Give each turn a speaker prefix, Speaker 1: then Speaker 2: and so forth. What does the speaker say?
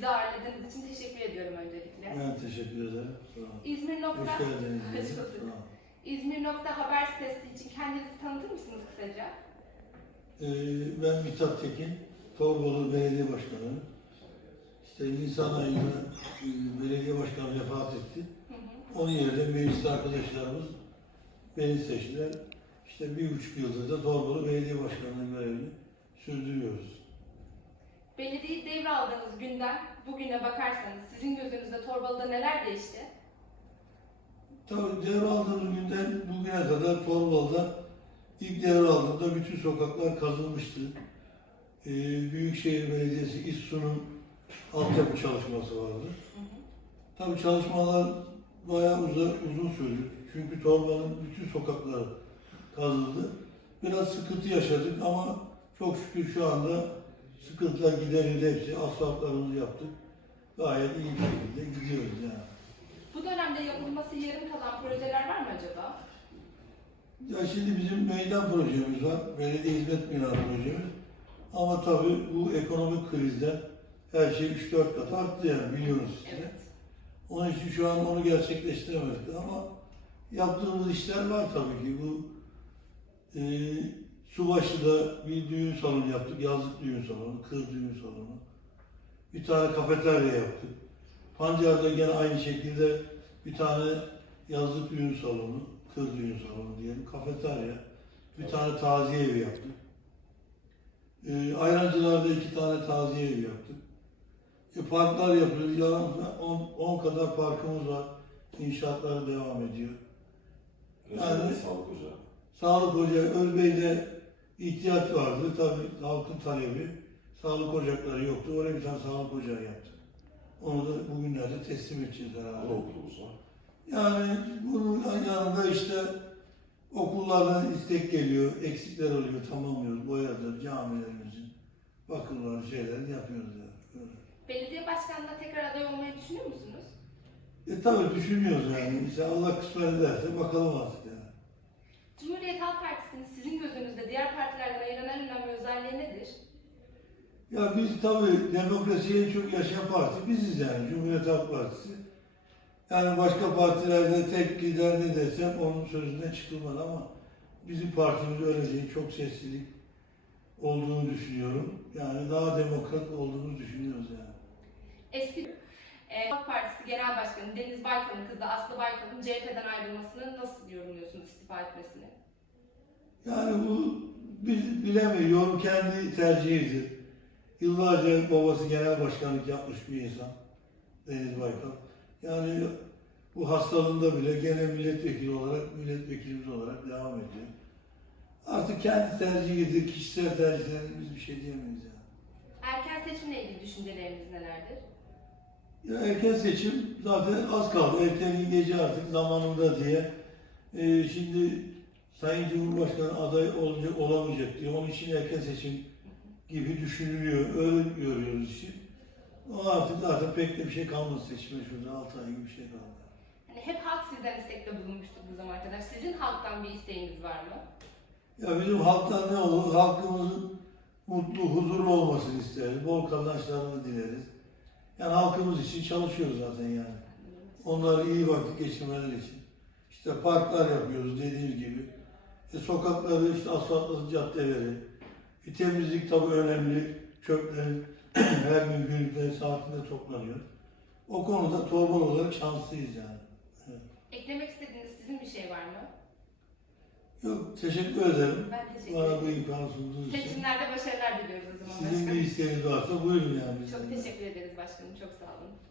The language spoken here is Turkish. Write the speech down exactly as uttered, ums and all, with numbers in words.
Speaker 1: Bizi ağırladığınız için teşekkür ediyorum öncelikle.
Speaker 2: Ben teşekkür ederim. Sağ olun.
Speaker 1: İzmir nokta...
Speaker 2: Hoş geldiniz.
Speaker 1: Hoş bulduk.
Speaker 2: Sağ olun.
Speaker 1: İzmir nokta haber sitesi için kendinizi tanıtır mısınız kısaca?
Speaker 2: Ee, ben Mithat Tekin, Torbalı Belediye Başkanı. İşte Nisan ayında e, belediye başkanı vefat etti.
Speaker 1: Hı hı.
Speaker 2: Onun yerine meclis arkadaşlarımız beni seçtiler. İşte bir buçuk yıldır da Torbalı Belediye Başkanı'nın görevini sürdürüyoruz.
Speaker 1: Belediyeyi devraldığınız günden bugüne bakarsanız sizin gözünüzde Torbalı'da neler değişti?
Speaker 2: Tabii devraldığımız günden bugüne kadar Torbalı'da ilk devraldığında bütün sokaklar kazılmıştı. Ee, Büyükşehir Belediyesi İSSU'nun altyapı çalışması vardı.
Speaker 1: Hı hı.
Speaker 2: Tabii çalışmalar bayağı uzun, uzun sürdü. Çünkü Torbalı'nın bütün sokakları kazıldı. Biraz sıkıntı yaşadık ama çok şükür şu anda sıkıntılar giderildi hepsi. Asfaltlarımızı yaptık. Gayet iyi bir şekilde gidiyoruz yani.
Speaker 1: Bu dönemde yapılması yarım kalan projeler var mı acaba?
Speaker 2: Ya şimdi bizim meydan projemiz var. Belediye hizmet bina projemiz. Ama tabii bu ekonomik krizde her şey üç dört kat arttı yani biliyorsunuz siz de.
Speaker 1: Evet.
Speaker 2: Onun için şu an onu gerçekleştiremedik ama yaptığımız işler var tabii ki. Bu e, Subaşı'da bir düğün salonu yaptık. Yazlık düğün salonu, kır düğün salonu. Bir tane kafeterya yaptık. Pancar'da gene aynı şekilde bir tane yazlık düğün salonu, kır düğün salonu diyelim, kafeterya. Bir tane taziye evi yaptık. E, Ayrancılar'da iki tane taziye evi yaptık. E, parklar yapıyoruz. Yalan on kadar parkımız var. İnşaatları devam ediyor.
Speaker 3: Yani,
Speaker 2: Yani-
Speaker 3: sağlık ocağı.
Speaker 2: Sağlık ocağı, Özbey'de ihtiyaç vardı. Tabii halkın talebi. Sağlık ocakları yoktu. Oraya bir tane sağlık ocağı yaptık. Onu da bugünlerde teslim edeceğiz herhalde.
Speaker 3: Anaokulumuz var.
Speaker 2: Yani bunun yanında işte okullardan istek geliyor, eksikler oluyor, tamamlıyoruz. Boyadır, camilerimizin bakımları, şeylerini yapıyoruz yani. Böyle.
Speaker 1: Belediye başkanlığına tekrar aday olmayı düşünüyor musunuz?
Speaker 2: E tabii düşünüyoruz yani. İşte Allah kısmet ederse bakalım artık yani.
Speaker 1: Cumhuriyet Halk Partisi'nin sizin gözünüzde diğer partilerden ayıran en önemli özelliği nedir?
Speaker 2: Ya biz tabii demokrasiyi en çok yaşayan parti biziz yani. Cumhuriyet Halk Partisi. Yani başka partilerde tek lider ne desem onun sözünden çıkılmaz ama bizim partimiz öyle değil. Çok seslilik olduğunu düşünüyorum. Yani daha demokrat olduğunu düşünüyoruz yani.
Speaker 1: Eski e, Halk Partisi Genel Başkanı Deniz Baykal'ın kızı Aslı Baykal'ın C H P'den ayrılmasını nasıl yorumluyorsunuz, istifa etmesini?
Speaker 2: Yani bu biz bilemiyorum. Kendi tercihidir. Yıllarca babası genel başkanlık yapmış bir insan. Deniz Baykal. Yani bu hastalığında bile gene milletvekili olarak, milletvekilimiz olarak devam ediyor. Artık kendi tercihidir, kişisel tercihlerine biz bir şey diyemeyiz yani.
Speaker 1: Erken seçimle ilgili düşünceleriniz nelerdir?
Speaker 2: Ya erken seçim zaten az kaldı. Erken gece artık zamanında diye. Ee, şimdi Sayın Cumhurbaşkanı aday olacak, olamayacak diye. Onun için erken seçim gibi düşünülüyor. Öyle görüyoruz işi. O artık zaten pek de bir şey kalmadı seçime şurada. altı ay gibi bir şey kaldı.
Speaker 1: Hani hep halk sizden istekte bulunmuştur bu zamana kadar. Sizin halktan bir isteğiniz var mı?
Speaker 2: Ya bizim halktan ne olur? Halkımızın mutlu, huzurlu olmasını isteriz. Bol kazançlarını dileriz. Yani halkımız için çalışıyoruz zaten yani. Onları iyi vakit geçirmeleri için. İşte parklar yapıyoruz dediğimiz gibi. E, sokakları, işte asfaltlı caddeleri. E, temizlik tabii önemli. Çöplerin her gün günlükleri saatinde toplanıyor. O konuda Torbalı olarak şanslıyız yani. Evet.
Speaker 1: Eklemek istediğiniz sizin bir şey var mı?
Speaker 2: Yok, teşekkür ederim.
Speaker 1: Ben teşekkür
Speaker 2: Bana bu
Speaker 1: ederim.
Speaker 2: imkanı sunduğunuz için.
Speaker 1: Seçimlerde başarılar diliyoruz o zaman
Speaker 2: Sizin bir
Speaker 1: başkanım.
Speaker 2: isteğiniz varsa buyurun yani.
Speaker 1: Çok
Speaker 2: bizden de.
Speaker 1: teşekkür ederiz başkanım. Çok sağ olun.